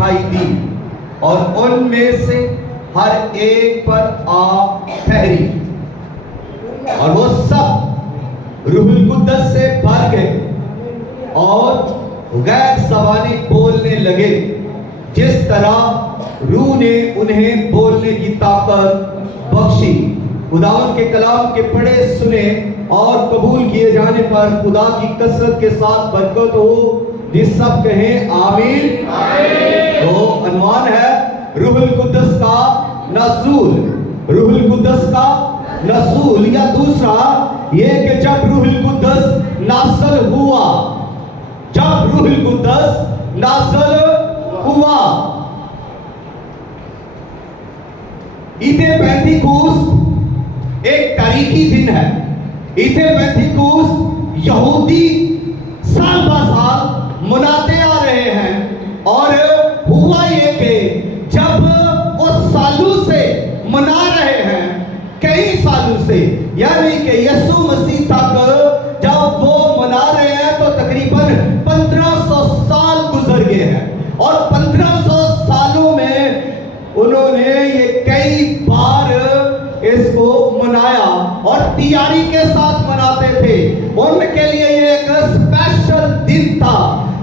دکھائی دی اور ان میں سے ہر ایک پر آ ٹھہری اور وہ سب روح القدس سے بھر گئے اور غیر زبانی بولنے لگے جس طرح روح نے انہیں بولنے کی طاقت بخشی۔ خداوند کے کلام کے پڑھے سنے اور قبول کیے جانے پر خدا کی کثرت کے ساتھ برکت ہو، جس سب کہیں آمین۔ تو عنوان ہے روح القدس کا نزول، روح القدس کا نزول، یا دوسرا یہ کہ جب روح القدس نازل ہوا، جب روح القدس نازل ہوا۔ عید پینتیکوست ایک تاریخی دن ہے۔ عید پینتیکوست یہودی سال بہ سال مناتے آ رہے ہیں، اور ہوا یہ کہ جب وہ سالوں سے منا رہے ہیں، کئی سالوں سے، یعنی کہ یسوع مسیح تک جب وہ منا رہے ہیں تو تقریباً 1500 سال گزر گئے ہیں، اور 1500 سالوں میں انہوں نے یہ کئی بار اس کو منایا اور تیاری کے ساتھ مناتے تھے۔ ان کے لیے یہ ایک اسپیشل دن تھا،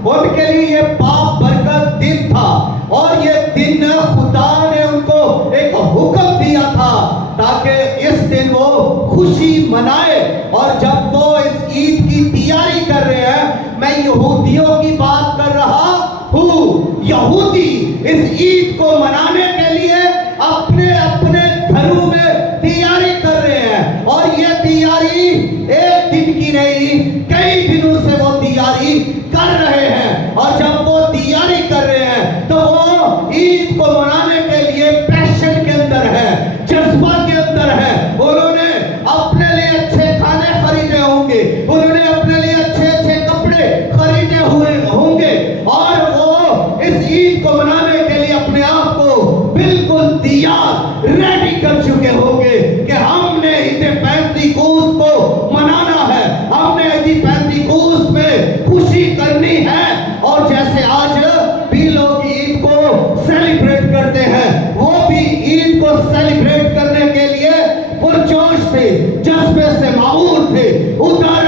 ان کے لیے یہ بابرکت دن تھا، اور یہ دن خدا نے ان کو ایک حکم دیا تھا تاکہ اس دن وہ خوشی منائے۔ اور جب وہ اس عید کی تیاری کر رہے ہیں، میں یہودیوں کی بات کر رہا ہوں، یہودی اس عید کو منانے کے لیے اپنے اپنے گھروں میں تیاری کر رہے ہیں، اور یہ تیاری ایک دن کی نہیں، کئی دنوں سے وہ تیاری کر رہے ہیں، اور جب وہ تیاری کر رہے ہیں تو وہ عید کو منانے کے لیے پیشن کے اندر ہے، جذبہ کے اندر ہے۔ انہوں نے اپنے لیے اچھے کھانے خریدے ہوں گے، انہوں نے اپنے لیے اچھے اچھے کپڑے خریدے ہوئے ہوں گے، اور وہ اس عید کو منانے کے لیے اپنے آپ کو بالکل تیار ریڈی کر چکے ہوں گے کہ ہم نے عید پینتیکوست کو منانا ہے، ہم نے عید پینتیکوست میں خوشی کرنی ہے۔ اور جیسے آج بھی لوگ عید کو سیلیبریٹ کرتے ہیں، وہ بھی عید کو سیلیبریٹ کرنے کے لیے پرجوش تھے، جذبے سے معمور تھے۔ ادھر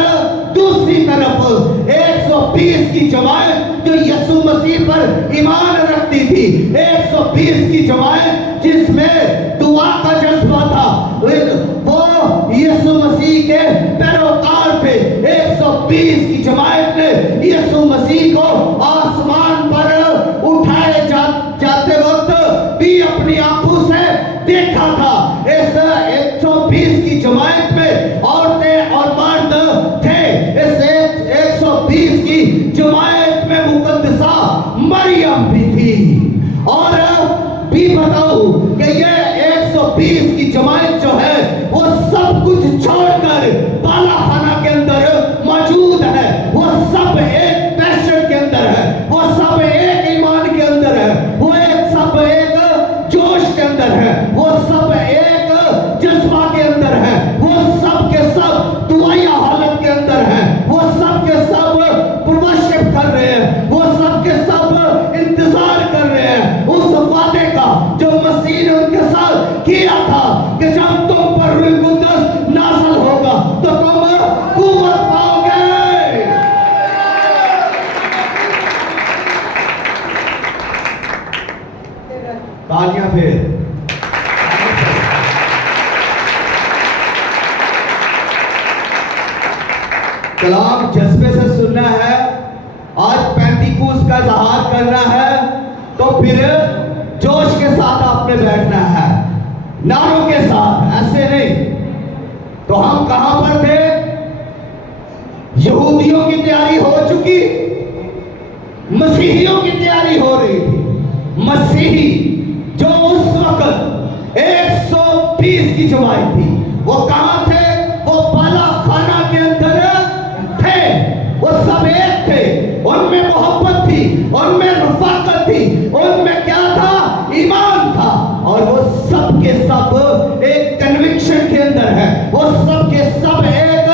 دوسری طرف 120 کی جماعت جو یسوع مسیح پر ایمان رکھتی تھی، 120 کی جماعت جس میں دعا کا جذبہ تھا، وہ یسوع مسیح کے پیروکار تھے۔ 120 کی جماعت نے یسوع مسیح کو آسمان پر اٹھائے جاتے وقت بھی اپنی آنکھوں سے دیکھا تھا۔ اس 120 کی جماعت میں عورتیں اور مرد تھے۔ اس 120 کی جماعت میں مقدسہ مریم بھی تھی۔ اور بھی بتاؤ کہ یہ 120 کی جماعت جو ہے وہ سب کچھ چھوڑ کر بالا خانہ کے اندر موجود ہے، وہ سب ایک پیشن کے اندر ہے، وہ سب ایک ایمان کے اندر ہے، وہ سب ایک جوش کے اندر ہے، وہ سب ایک جذبہ کے اندر ہے، وہ سب کے سب دعائیا حالت کے اندر ہے، وہ سب کے سب پرورشپ کر رہے ہیں، وہ سب کے سب انتظار کر رہے ہیں اس وعدے کا جو مسیح نے ان کے ساتھ کیا تھا کہ جب تم پر روح القدس نازل ہوگا تو تم قوت پاؤ گے۔ تالیاں پھر۔ کلام جذبے سے سننا ہے، آج پینتیکوست کا اظہار کرنا ہے، تو پھر جوش کے ساتھ آپ نے بیٹھنا ہے، نعروں کے ساتھ، ایسے نہیں۔ تو ہم کہاں پر تھے؟ یہودیوں کی تیاری ہو چکی، مسیحیوں کی تیاری ہو رہی تھی۔ مسیحی جو اس وقت 120 کی جماعت تھی، وہ کہاں تھے؟ وہ بالا خانہ کے اندر تھے، وہ سب ایک تھے، ان میں محبت تھی، ان میں رفاقت تھی، ان میں کیا تھا؟ ایمان تھا، اور وہ سب کے سب ایک کنوکشن کے اندر ہے، وہ سب کے سب ایک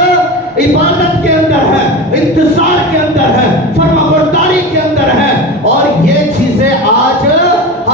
عبادت کے اندر ہے، انتظار کے اندر ہے، فرمانبرداری کے اندر ہے۔ اور یہ چیزیں آج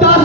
10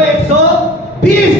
120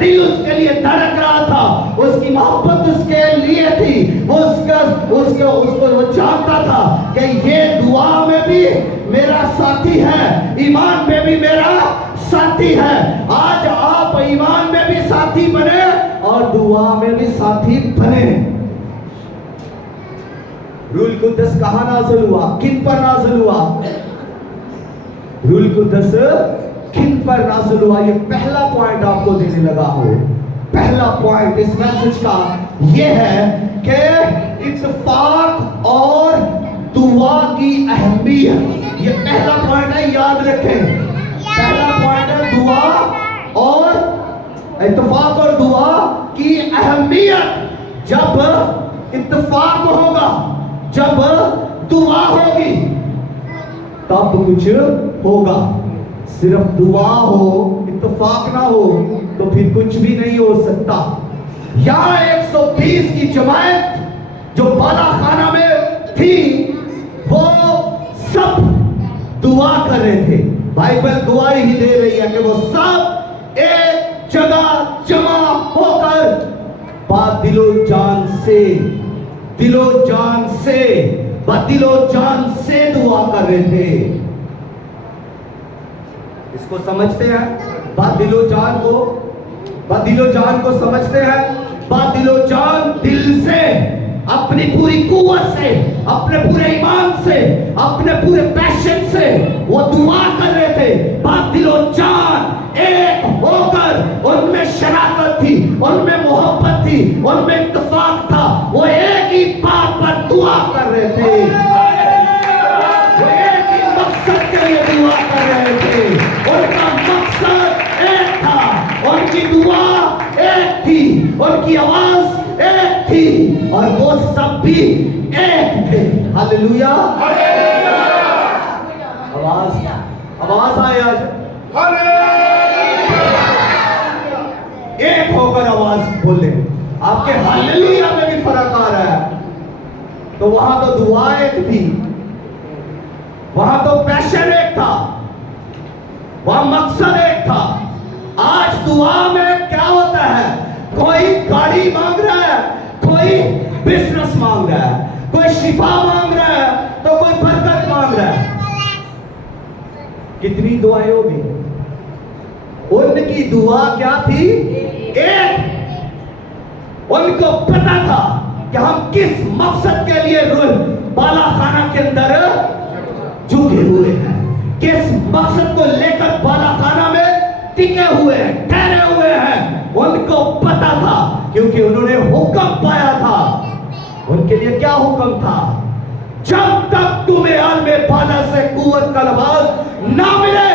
دل اس کے لیے دھڑک رہا تھا, اس کی محبت اس کے لیے تھی. اس کو وہ جانتا تھا کہ یہ دعا میں بھی میرا ساتھی ہے, ایمان میں بھی میرا ساتھی ہے. آج آپ ایمان میں بھی ساتھی بنے اور دعا میں بھی ساتھی بنے. روح القدس کہاں نازل ہوا, کن پر نازل ہوا؟ روح القدس کن پر نازل ہوا؟ یہ پہلا پوائنٹ آپ کو دینے لگا ہوں. پہلا پوائنٹ اس میسج کا یہ ہے کہ اتفاق اور دعا کی اہمیت. یہ پہلا پوائنٹ ہے, یاد رکھیں. پہلا پوائنٹ ہے دعا اور اتفاق اور دعا کی اہمیت. جب اتفاق ہوگا, جب دعا ہوگی, تب کچھ ہوگا. صرف دعا ہو, اتفاق نہ ہو تو پھر کچھ بھی نہیں ہو سکتا. یہاں 120 کی جماعت جو بالا خانہ میں تھی, وہ سب دعا کر رہے تھے. بائبل گواہی ہی دے رہی ہے کہ وہ سب ایک جگہ جمع ہو کر دل و جان سے, دل و جان سے, دل و جان سے دعا کر رہے تھے. اس کو سمجھتے ہیں؟ دل و جان کو, دل و جان کو سمجھتے ہیں؟ دل و جان, دل سے, اپنی پوری قوت سے, اپنے پورے ایمان سے, اپنے پورے پیشن سے وہ دعا کر رہے تھے. دل و جان ایک ہو کر, ان میں شراکت تھی, ان میں محبت تھی, ان میں اتفاق تھا. وہ ایک ہی بات پر دعا کر رہے تھے, وہ ایک ہی مقصد کے لیے دعا کر رہے تھے. ان کا مقصد ایک تھا, ان کی دعا ایک تھی, ان کی آواز ایک تھی, اور وہ سب بھی ایک تھے. ہاللویا. آواز آئے آج. ایک ہو کر آواز بولے. آپ کے ہاللویا میں بھی فرق آ رہا ہے. تو وہاں تو دعا ایک تھی, وہاں تو پیشن ایک تھا, وہاں مقصد ایک تھا. آج دعا میں کیا ہوتا ہے؟ کوئی گاڑی مانگ رہا ہے, کوئی بزنس مانگ رہا ہے, کوئی شفا مانگ رہا ہے, تو کوئی برکت مانگ رہا ہے. کتنی دعائیں ہوگی؟ ان کی دعا کیا تھی؟ ایک. ان کو پتا تھا کہ ہم کس مقصد کے لیے بالا خانہ کے اندر جھکے ہوئے ہیں, کس مقصد کو لے کر بالا خانہ میں ٹکے ہوئے ہیں, ٹھہرے ہوئے ہیں. ان کو پتا تھا, کیونکہ انہوں نے حکم پایا تھا. ان کے لیے کیا حکم تھا؟ جب تک تمہیں عالم بالا سے قوت کا لباس نہ ملے,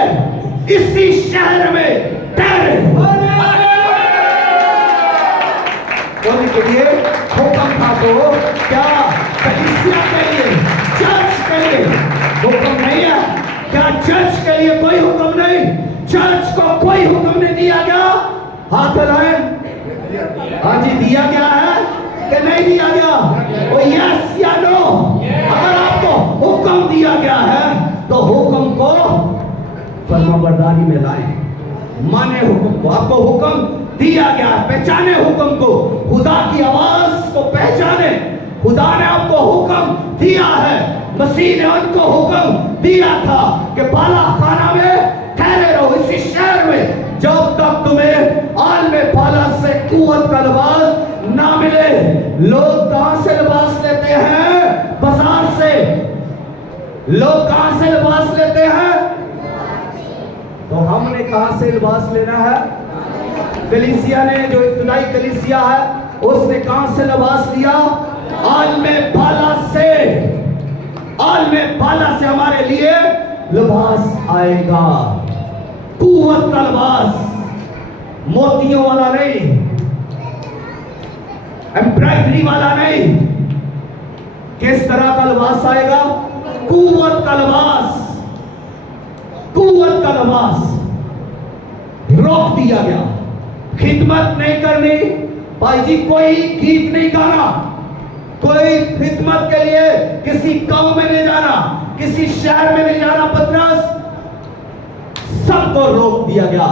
اسی شہر میں ٹھہرے. ان کے لیے حکم تھا. تو کیا کلیسیا کے لیے, چرچ کے لیے حکم نہیں ہے؟ کیا چرچ کے لیے کوئی حکم نہیں؟ چرچ کو کوئی حکم نہیں دیا گیا؟ ہاتھ لائیں. ہاں جی, دیا گیا ہے کہ نہیں دیا گیا؟ وہ یس یا نو؟ اگر آپ کو حکم دیا گیا ہے تو حکم کو فرمانبرداری میں لائیں, مانے حکم کو. آپ کو حکم دیا گیا ہے, پہچانے حکم کو, خدا کی آواز کو پہچانے. خدا نے آپ کو حکم دیا ہے, مسیح نے ان کو حکم دیا تھا کہ بالا خانہ میں ٹھہرے رہو, اسی شہر میں, جب تک تمہیں عالم بالا سے قوت کا لباس نہ ملے. لوگ کہاں سے لباس لیتے ہیں؟ بازار سے. لوگ کہاں سے لباس لیتے ہیں؟ تو ہم نے کہاں سے لباس لینا ہے؟ کلیسیا نے, جو ابتدائی کلیسیا ہے, اس نے کہاں سے لباس لیا؟ عالم بالا سے. عالم بالا سے ہمارے لیے لباس آئے گا, قوت کا لباس, موتیوں والا نہیں, ایمبرائڈری والا نہیں. کس طرح کا لباس آئے گا؟ قوت کا لباس. قوت کا لباس. روک دیا گیا, خدمت نہیں کرنی. بھائی جی, کوئی گیت نہیں گانا, کوئی خدمت کے لیے کسی قوم میں نہیں جانا, کسی شہر میں نہیں جانا. پترس, سب کو روک دیا گیا.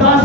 10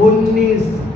19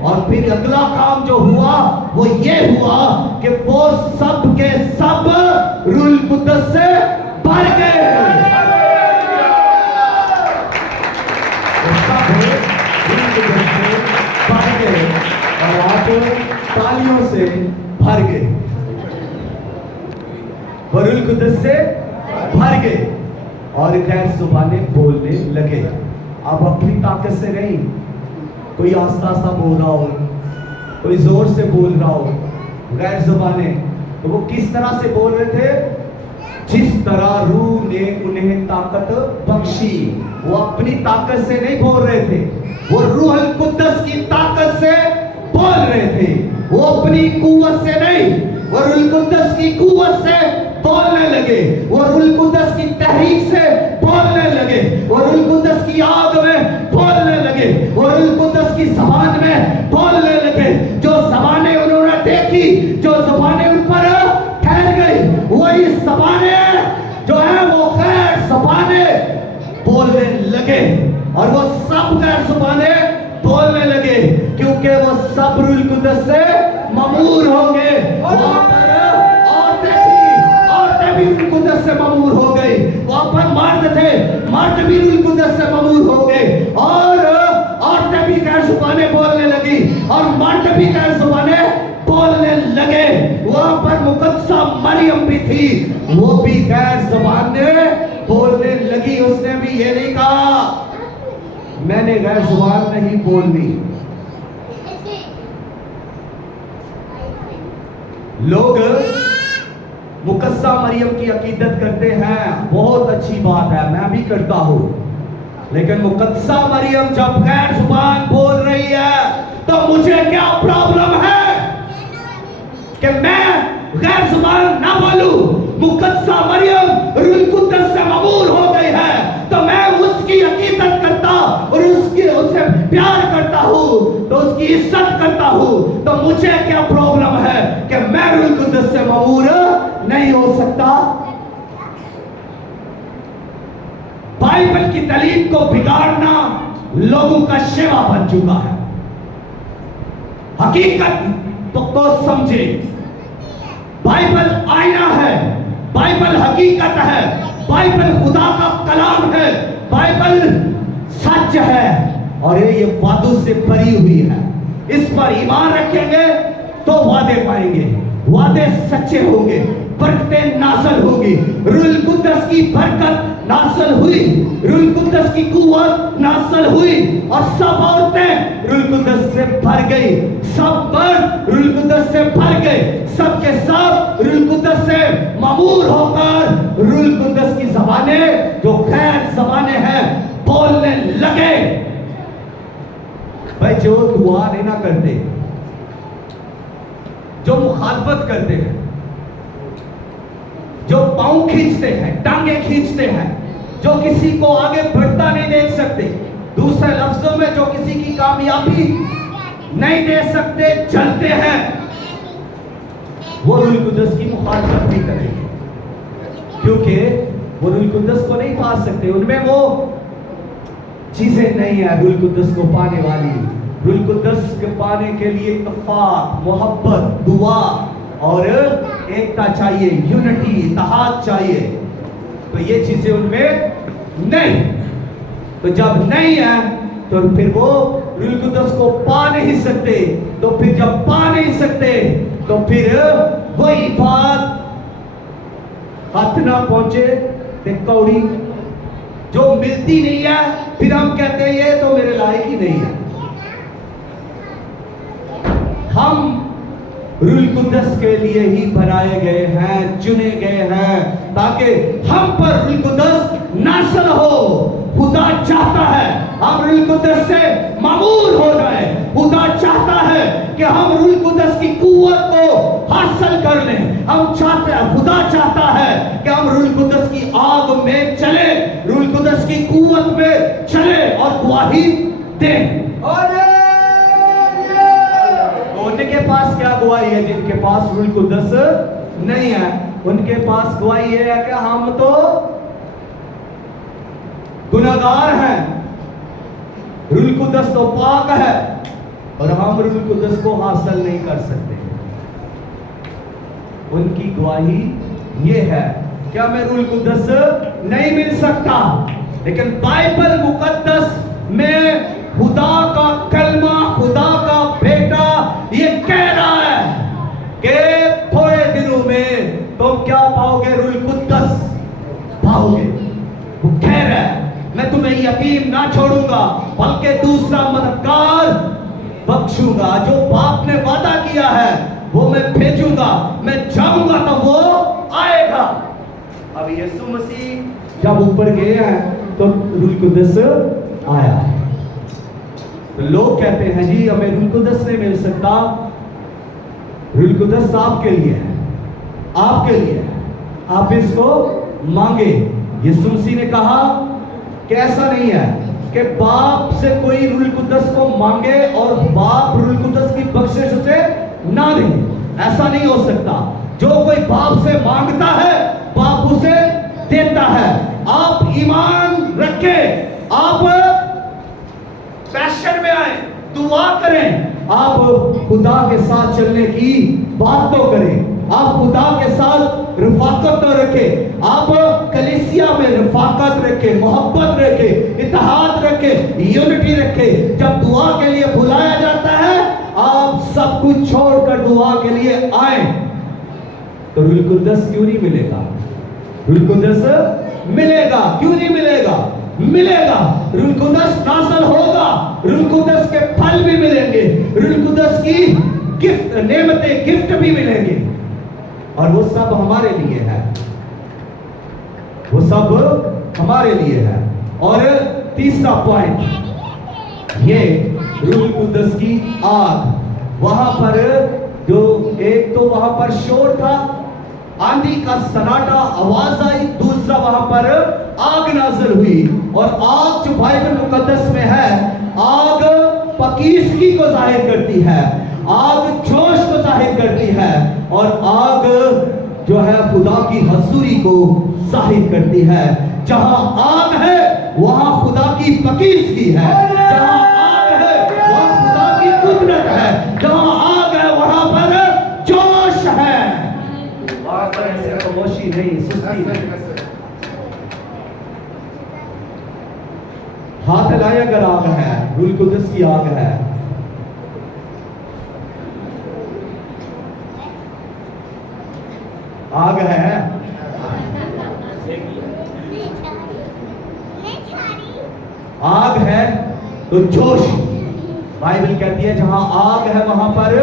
اور پھر اگلا کام جو ہوا وہ یہ ہوا کہ وہ سب کے سب روح القدس سے بھر گئے. وہ سب روح القدس سے بھر گئے اور آپ تالیوں سے بھر گئے. وہ روح القدس سے بھر گئے اور غیر زبانیں بولنے لگے. اب اپنی طاقت سے نہیں, کوئی آہستہ آہستہ بول رہا ہو, کوئی زور سے بول رہا ہو, غیر زبانیں. تو وہ کس طرح سے بول رہے تھے؟ جس طرح روح نے انہیں طاقت بخشی. وہ اپنی طاقت سے نہیں بول رہے تھے, وہ روح القدس کی طاقت سے بول رہے تھے. وہ اپنی قوت سے نہیں, وہ روح القدس کی قوت سے بولنے لگے. وہ روح القدس کی تحریک سے بولنے لگے. وہ روح القدس کی آگ میں بولنے لگے. وہ روح القدس کی زبان میں بولنے لگے. جو زبانیں انہوں نے دیکھی, جو زبانیں ان پر ٹھہر گئی, وہی زبانیں جو ہیں وہ غیر زبانیں بولنے لگے. اور وہ سب غیر زبانیں بولنے لگے کیونکہ وہ سب روح القدس سے مامور ہوں گے. وہاں پر عورتیں بھی روح القدس سے مامور ہو گئی. وہاں پر مرد تھے, مرد بھی روح القدس سے مامور ہو گئے. اور عورتیں بھی غیر زبانیں بولنے لگی اور مرد بھی غیر زبانیں بولنے لگے. وہاں پر مقدسہ مریم بھی تھی, وہ بھی غیر زبانیں بولنے لگی. اس نے بھی یہ نہیں کہا میں نے غیر زبان نہیں بولنی. لوگ مقدسہ مریم کی عقیدت کرتے ہیں, بہت اچھی بات ہے, میں بھی کرتا ہوں. لیکن مقدسہ مریم جب غیر زبان بول رہی ہے تو مجھے کیا پرابلم ہے کہ میں غیر زبان نہ بولوں؟ مقدسہ مریم روح القدس سے مامور ہو گئی ہے تو میں اس کی عقیدت کرتا اور اس سے پیار کرتا ہوں, تو اس کی عزت کرتا ہوں. تو مجھے کیا پرابلم ہے کہ میں روح القدس سے مامور نہیں ہو سکتا؟ بائبل کی تعلیم کو بگاڑنا لوگوں کا شیوا بن چکا ہے. حقیقت کو سمجھے. بائبل آئینہ ہے, بائبل حقیقت ہے, بائبل خدا کا کلام ہے, بائبل سچ ہے اور یہ وعدوں سے بھری ہوئی ہے. اس پر ایمان رکھیں گے تو وعدے پائیں گے, وعدے سچے ہوں گے, برکتیں نازل ہوگی. روح القدس کی برکت نازل ہوئی, روح القدس کی قوت نازل ہوئی اور سب عورتیں روح القدس سے بھر گئی, سب مرد روح القدس سے بھر گئے, سب کے سب روح القدس سے مامور ہو کر روح القدس کی زبانیں جو غیر زبانیں ہیں بولنے لگے. بھائی جو دعا نہیں نہ کرتے, جو مخالفت کرتے ہیں, جو پاؤں کھینچتے ہیں, ٹانگیں کھینچتے ہیں, جو کسی کو آگے بڑھتا نہیں دیکھ سکتے, دوسرے لفظوں میں جو کسی کی کامیابی نہیں دے سکتے, جلتے ہیں, وہ روح القدس کی مخالفت بھی کریں گے کیونکہ وہ روح القدس کو نہیں پا سکتے. ان میں وہ چیزیں نہیں ہیں روح القدس کو پانے والی. روح القدس کے پانے کے لیے اتفاق, محبت, دعا اور ایکتا چاہیے, یونٹی, اتحاد چاہیے. تو یہ چیزیں ان میں نہیں. تو جب نہیں ہے تو پھر وہ روح القدس کو پا نہیں سکتے. تو پھر جب پا نہیں سکتے تو پھر وہی بات, ہاتھ نہ پہنچے تے کوڑی, جو ملتی نہیں ہے پھر ہم کہتے ہیں یہ تو میرے لائق ہی نہیں ہے. ہم روح القدس کے لیے ہی بنائے گئے ہیں, چنے گئے ہیں تاکہ ہم پر روح القدس نازل ہو. خدا چاہتا ہے ہم روح القدس سے مامور ہو جائیں. خدا چاہتا ہے کہ ہم روح القدس کی قوت کو حاصل کر لیں. ہم چاہتے ہیں, خدا چاہتا ہے کہ ہم روح القدس کی آگ میں چلے, روح القدس کی قوت میں چلے اور گواہی دیں. ان کے پاس کیا گواہی ہے جن کے پاس روح القدس نہیں ہے؟ ان کے پاس گواہی یہ ہے کہ ہم تو گناہگار ہیں, روح القدس تو پاک ہے, اور ہم روح القدس کو حاصل نہیں کر سکتے. ان کی گواہی یہ ہے کیا میں روح القدس نہیں مل سکتا, لیکن بائبل مقدس میں خدا کا کلمہ, خدا کا بیٹا یہ کہہ رہا ہے کہ تھوڑے دنوں میں تم کیا پاؤ گے, روح القدس پاؤ گے. وہ کہہ رہا ہے میں تمہیں یتیم نہ چھوڑوں گا بلکہ دوسرا مددگار بخشوں گا. جو باپ نے وعدہ کیا ہے وہ میں بھیجوں گا, میں جاؤں گا تو وہ آئے گا. اب یسوع مسیح جب اوپر گئے ہیں تو روح القدس آیا ہے. تو لوگ کہتے ہیں جی ہمیں روح القدس نہیں مل سکتا. روح القدس آپ کے لیے ہے, آپ کے لیے ہے, آپ اس کو مانگے. یسوع مسیح نے کہا کہ ایسا نہیں ہے کہ باپ سے کوئی روح القدس کو مانگے اور باپ روح القدس کی بخشش اسے نہ دے. ایسا نہیں ہو سکتا. جو کوئی باپ سے مانگتا ہے باپ اسے دیتا ہے. آپ ایمان رکھیں, آپ پیشن میں آئیں, دعا کریں, آپ خدا کے ساتھ چلنے کی بات تو کریں, آپ خدا کے ساتھ رفاقت تو رکھیں, آپ کلیسیا میں رفاقت رکھیں, محبت رکھیں, اتحاد رکھیں, یونٹی رکھیں. جب دعا کے لیے بلایا جاتا ہے آپ سب کچھ چھوڑ کر دعا کے لیے آئیں. تو روح القدس کیوں نہیں ملے گا؟ روح القدس ملے گا. کیوں نہیں ملے گا؟ ملے گا. روح القدس نازل ہوگا, روح القدس کے پھل بھی ملیں گے, روح القدس کی گفٹ, نعمتیں, گفٹ بھی ملیں گے, اور وہ سب ہمارے لیے ہے, وہ سب ہمارے لیے ہے. اور تیسرا پوائنٹ یہ روح القدس کی آگ. وہاں پر جو ایک تو وہاں پر شور تھا, آندھی کا سناٹا, آواز آئی. دوسرا وہاں پر آگ نازل ہوئی, اور آگ جو بائبل مقدس میں ہے آگ پاکیزگی کو ظاہر کرتی ہے, آگ جوش کو ظاہر کرتی ہے, اور آگ جو ہے خدا کی حضوری کو ظاہر کرتی ہے. جہاں آگ ہے وہاں خدا کی پاکیزگی ہے, جہاں آگ ہے وہاں خدا کی قدرت ہے, جہاں آگ ہے وہاں پر جوش ہے. ایسے خاموشی نہیں, سستی نہیں. ہاتھ لائے اگر آگ ہے, روح القدس کی آگ ہے. آگ ہے, آگ ہے تو جوش. بائبل کہتی ہے جہاں آگ ہے وہاں پر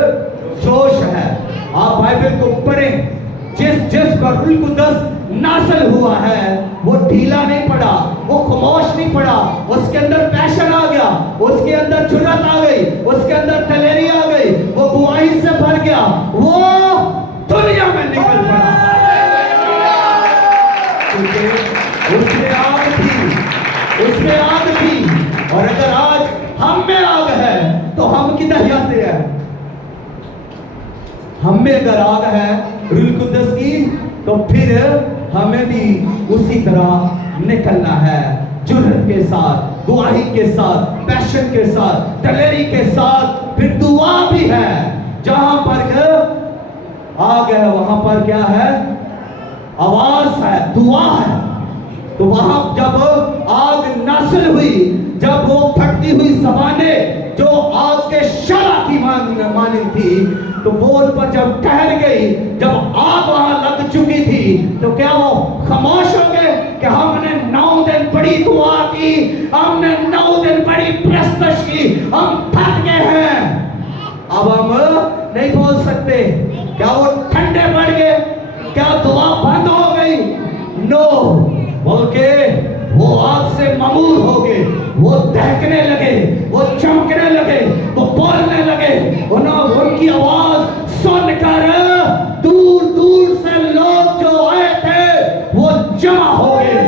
جوش ہے. آپ بائبل کو پڑھیں, جس پر روح القدس نازل ہوا ہے وہ ڈھیلا نہیں پڑا, وہ خاموش نہیں پڑا, اس کے اندر پیشن آ گیا, اس کے اندر جرات آ گئی, اس کے اندر دلیری آ گئی, وہ گواہی سے بھر گیا, وہ دنیا میں نکل پڑا. کیونکہ اس میں آگ تھی, اس میں آگ تھی. اور اگر آج ہم میں آگ ہے تو ہم کدھر جاتے ہیں؟ ہم میں اگر آگ ہے روح القدس کی تو پھر ہمیں بھی اسی طرح نکلنا ہے, جرات کے ساتھ, گواہی کے ساتھ, پیشن کے ساتھ, دلیری کے ساتھ. پھر دعا بھی ہے. جہاں پر آگ ہے وہاں پر کیا ہے؟ آواز ہے, دعا ہے. تو وہاں جب آگ نازل ہوئی, جب وہ پھٹتی ہوئی زبانیں جو آگ کے شعلہ کی مانند تھی, تو وہ ان پر جب ٹھہر گئی, جب آگ وہاں لگ چکی تھی, تو کیا وہ خاموش ہو گئے کہ ہم نے 9 دن بڑی دعا کی, ہم نے 9 دن بڑی پرستش کی, ہم تھک گئے ہیں, اب ہم نہیں بول سکتے. کیا وہ ٹھنڈے پڑ گئے؟ کیا دعا بند ہو گئی؟ نو, بلکہ وہ آگ سے معمور ہو گئے, وہ دہکنے لگے, وہ چمکنے لگے, وہ بولنے لگے. ان کی آواز سن کر دور دور سے لوگ جو آئے تھے وہ جمع ہو گئے,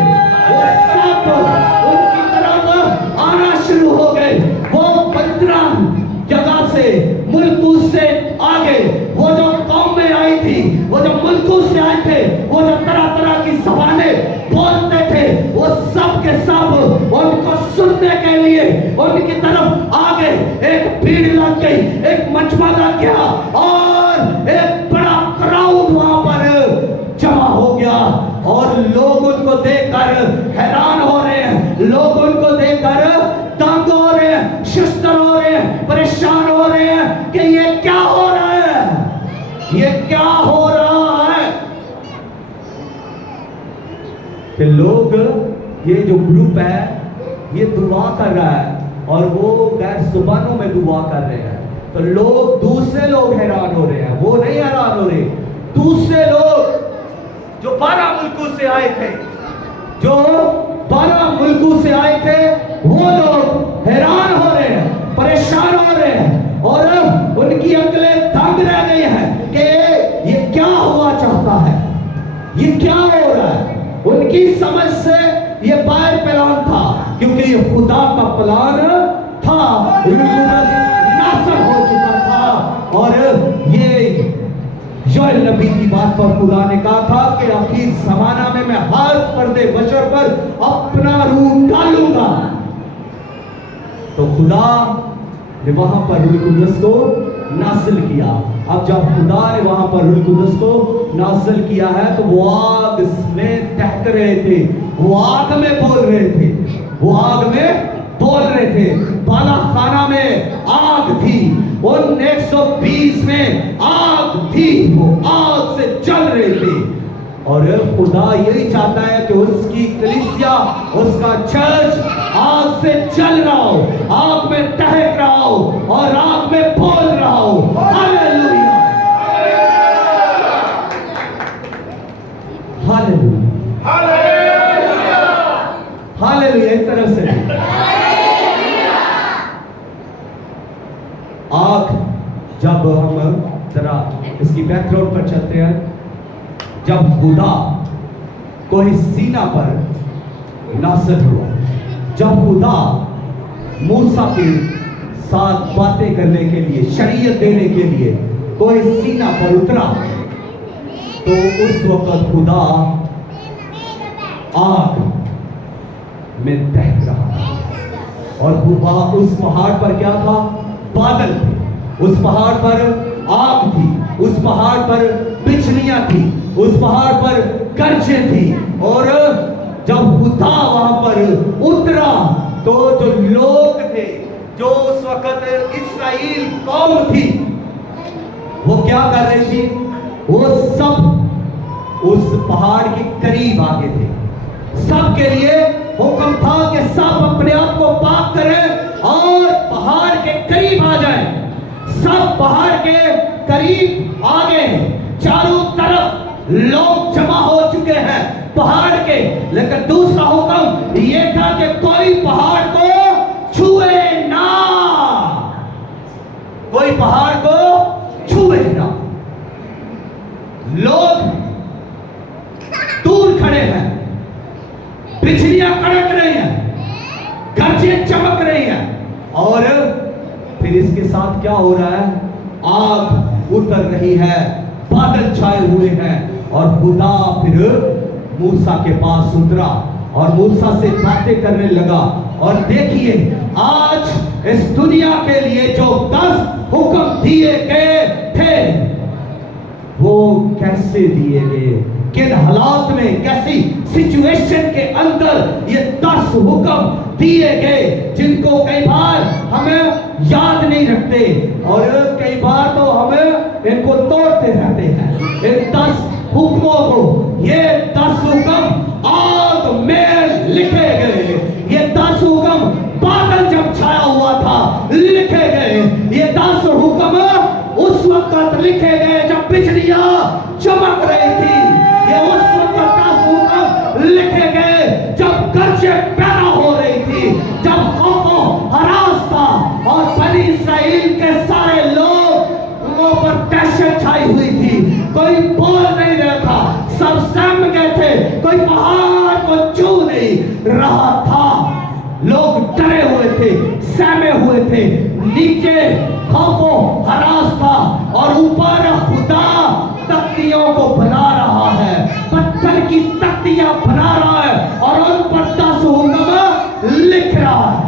وہ سب ان کی طرف آنا شروع ہو گئے. وہ 15 جگہ سے, ملکوں سے آگے, وہ جو قومیں آئی تھی, وہ جو ملکوں سے آئے تھے, وہ جو طرح طرح کی زبانیں بولتے تھے, وہ سب کے سب ان کو سننے کے لیے ان کی طرف آگے ایک بھیڑ لگ گئی, ایک مجمع لگ گیا اور ایک بڑا کراؤڈ وہاں پر جمع ہو گیا اور لوگ ان کو دیکھ کر حیران ہو رہے ہیں, لوگ ان کو دیکھ کر تنگ ہو رہے ہیں, ششتر ہو رہے ہیں, پریشان ہو رہے ہیں کہ یہ کیا ہو رہا ہے, یہ کیا ہو رہا ہے. کہ لوگ, یہ جو گروپ ہے یہ دعا کر رہا ہے اور وہ غیر زبانوں میں دعا کر رہے ہیں, تو لوگ, دوسرے لوگ حیران ہو رہے ہیں, وہ نہیں حیران ہو رہے, دوسرے لوگ جو 12 ملکوں سے آئے تھے, جو 12 ملکوں سے آئے تھے, وہ لوگ حیران ہو رہے ہیں, پریشان ہو رہے ہیں اور ان کی عقلیں دنگ رہ گئی ہیں کہ یہ کیا ہوا چاہتا ہے, یہ کیا ہو رہا ہے. ان کی سمجھ سے یہ باہر پلان تھا, کیونکہ یہ خدا کا پلان تھا, ناصر ہو چکا تھا. اور یہ یوئیل نبی کی بات پر خدا نے کہا تھا کہ آخر زمانہ میں ہر فرد بشر پر اپنا روح ڈالوں گا. تو خدا نے وہاں پر روح القدس کو نازل کیا. اب جب خدا نے وہاں پر روح القدس کو نازل کیا ہے تو وہ آگ میں دہک رہے تھے, وہ آگ میں بول رہے تھے, وہ آگ میں بول رہے تھے. بالا خانہ میں آگ تھی, ان 120 میں آگ تھی, وہ آگ سے جل رہے تھے. اور خدا یہی چاہتا ہے کہ اس کی کلیسیا, اس کا چرچ آگ سے جل رہا ہو, آگ میں دہک رہا ہو اور آگ میں بول رہا ہو. ہاللیلویا, ہاللیلویا, ہاللیلویا. اس طرف سے آگ, جب ہم ذرا اس کی بیک گراؤنڈ پر چلتے ہیں, جب خدا کوہ سینا پر نازل ہوا, جب خدا موسیٰ کے ساتھ باتیں کرنے کے لیے, شریعت دینے کے لیے کوہ سینا پر اترا, تو اس وقت خدا آگ میں دہک رہا تھا. اور وہاں اس پہاڑ پر کیا تھا؟ بادل تھے, اس پہاڑ پر آگ تھی, اس پہاڑ پر بجلیاں تھی, اس پہاڑ پر گرجیں تھی. اور جب خدا وہاں پر اترا تو جو لوگ تھے, جو اس وقت اسرائیل قوم تھی, وہ کیا کر رہی تھی؟ وہ سب اس پہاڑ کے قریب آگے تھے. سب کے لیے حکم تھا کہ سب اپنے آپ کو پاک کریں اور پہاڑ کے قریب آ جائیں. سب پہاڑ کے قریب آگے, چاروں طرف لوگ جمع ہو چکے ہیں پہاڑ کے. لیکن دوسرا حکم یہ تھا کہ کوئی پہاڑ کو چھوئے نہ, کوئی پہاڑ کو چھوئے نہ. لوگ دور کھڑے ہیں, بجلیاں کڑک رہی ہیں, گرجیں چمک رہی ہیں, اور پھر اس کے ساتھ کیا ہو رہا ہے؟ آگ اتر رہی ہے, بادل چھائے ہوئے ہیں. اور خدا پھر موسیٰ کے پاس اترا اور موسیٰ سے باتیں کرنے لگا. اور دیکھیے آج اس دنیا کے لیے جو 10 حکم دیے گئے تھے وہ کیسے دیے گئے, کن حالات میں, کیسی سچویشن کے اندر یہ 10 حکم دیے گئے, جن کو کئی بار ہمیں یاد نہیں رکھتے اور کئی بار تو ہمیں ان کو توڑتے رہتے ہیں. ان 10 حکموں کو, یہ 10 حکم آگ میں لکھے گئے, یہ 10 حکم بادل جب چھایا ہوا تھا لکھے گئے, یہ 10 حکم اس وقت لکھے گئے جب بجلیاں چمک رہی تھی, یہ اس وقت 10 حکم لکھے گئے جب گرجیں پیدا ہو رہی تھی, جب خوف و ہراس تھا اور بنی اسرائیل کے سارے لوگوں پر دہشت چھائی ہوئی تھی. کوئی بول نہیں رہا تھا, سب سہم گئے تھے, کوئی پہاڑ کو چھو نہیں رہا تھا. لوگ ڈرے ہوئے تھے, سہمے ہوئے تھے, نیچے خوف و ہراس تھا اور اوپر خدا تختیوں کو بنا رہا ہے, پتھر کی تختیاں بنا رہا ہے اور ان پر 10 حکم لکھ رہا ہے.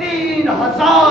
3000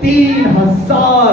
3000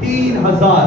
3000।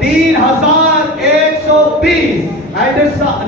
3120।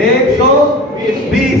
120।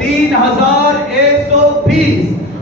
3120।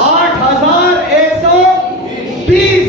8120।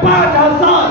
5000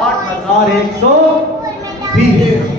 8120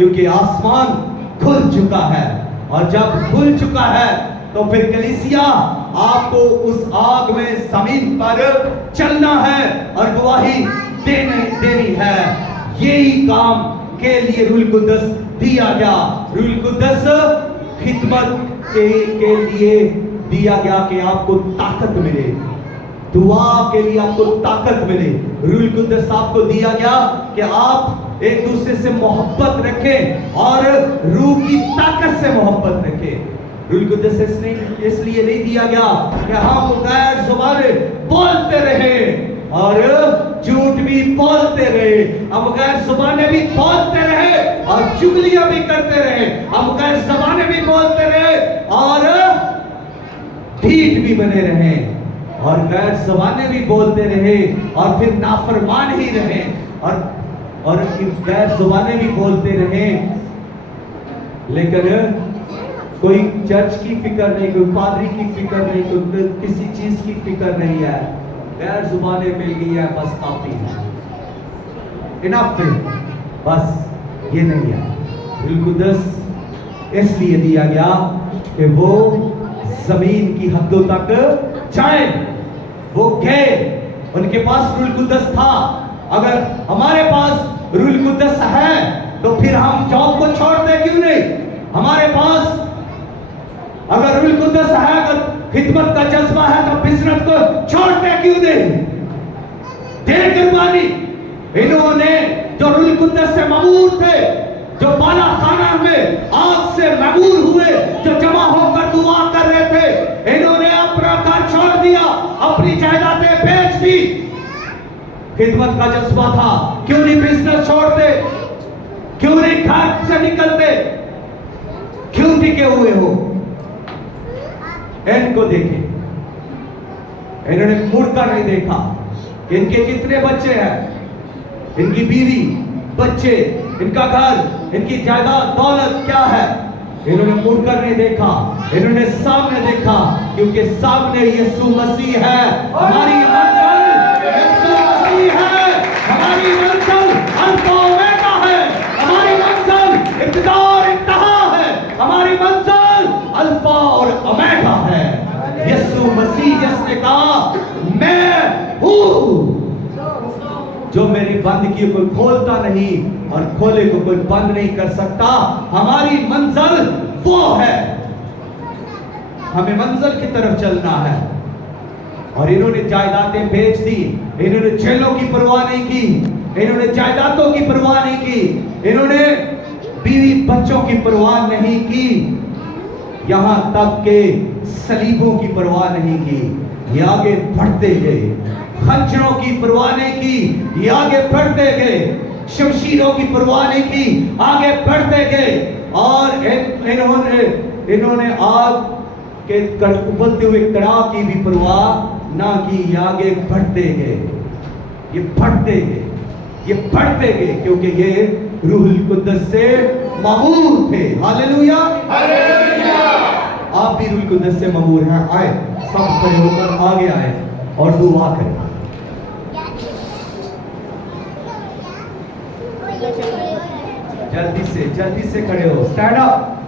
کیونکہ آسمان کھل چکا ہے، اور جب کھل چکا ہے تو پھر کلیسیا آپ کو اس آگ میں زمین پر چلنا ہے اور گواہی دینی ہے۔ یہی کام کے لیے روح القدس دیا گیا۔ روح القدس خدمت کے لیے دیا گیا کہ آپ کو طاقت ملے، دعا کے لیے آپ کو طاقت ملے۔ روح القدس آپ کو دیا گیا کہ آپ ایک دوسرے سے محبت رکھیں اور روح کی طاقت سے محبت رکھیں۔ روح القدس اس لیے نہیں دیا گیا کہ ہم غیر زبانیں بولتے رہیں اور جھوٹ بھی بولتے رہے، ہم غیر زبانیں بھی بولتے رہے اور چگلیاں بھی کرتے رہے، ہم غیر زبانیں بھی بولتے رہے اور ڈھیٹ بھی بنے رہے، اور غیر زبانیں بھی بولتے رہے اور پھر نافرمان ہی رہے، اور غیر زبانیں بھی بولتے رہے، لیکن کوئی چرچ کی فکر نہیں، کوئی پادری کی فکر نہیں، کوئی کسی چیز کی فکر نہیں ہے، غیر زبانیں مل گئی ہے بس کافی ہے، انف ہے، بس یہ نہیں ہے۔ روح القدس اس لیے دیا گیا کہ وہ زمین کی حدوں تک جائیں، وہ گئے، ان کے پاس روح القدس تھا۔ اگر ہمارے پاس روح القدس ہے تو پھر ہم جاب کو چھوڑتے کیوں نہیں؟ ہمارے پاس اگر روح القدس ہے، اگر خدمت کا جذبہ ہے تو بزنس کو چھوڑتے کیوں نہیں؟ دیر قربانی انہوں نے جو روح القدس سے مامور تھے، جو بالا خانہ میں آگ سے مامور ہوئے، جو جمع ہو کر دعا کر رہے تھے، انہوں نے اپنا گھر چھوڑ دیا، اپنی جائیدادیں بیچ دی۔ خدمت کا جذبہ تھا، کیوں نہیں بزنس چھوڑتے؟ کیوں نہیں گھر سے نکلتے؟ کیوں ٹکے ہوئے ہو؟ ان کو دیکھیں، انہوں نے مڑ کر نہیں دیکھا کہ ان کے کتنے بچے ہیں، ان کی بیوی، بچے، ان کا گھر، ان کی جائیداد دولت کیا ہے۔ انہوں نے مڑ کر نہیں دیکھا، انہوں نے سامنے دیکھا، کیونکہ سامنے یسوع مسیح ہے۔ ہماری منزل یسوع مسیح ہے، ہماری منزل الفا و اومیگا ہے، ہماری منزل ابتدا اور انتہا ہے، ہماری منزل الفا اور اومیگا ہے۔ یسوع مسیح جس نے کہا میں ہوں، جو میری بند کی کوئی کھولتا نہیں اور کھولے کو کوئی بند نہیں کر سکتا، ہماری منزل وہ ہے۔ ہمیں منزل کی طرف چلنا ہے۔ اور انہوں نے جائیدادیں بیچ دی، انہوں نے جیلوں کی پرواہ نہیں کی، انہوں نے جائیدادوں کی پرواہ نہیں کی، انہوں نے بیوی بچوں کی پرواہ نہیں کی، یہاں تک کہ صلیبوں کی پرواہ نہیں کی، یہ آگے بڑھتے گئے، خنجروں کی پرواہ نہیں کی، یہ آگے بڑھتے گئے، شمشیروں کی پرواہ نہیں کی، آگے بڑھتے گئے، اور انہوں نے آگ کے ابلتے ہوئے کڑاہ کی بھی پرواہ نہ کی، یہ آگے بڑھتے گئے، یہ بڑھتے گئے، یہ بڑھتے گئے، کیونکہ یہ روح القدس سے مامور تھے۔ ہاللیلویا، آپ بھی روح القدس سے مامور ہیں۔ آئے سب کھڑے ہو کر آگے آئے اور دعا کریں۔ جلدی سے کھڑے ہو، سٹینڈ اپ۔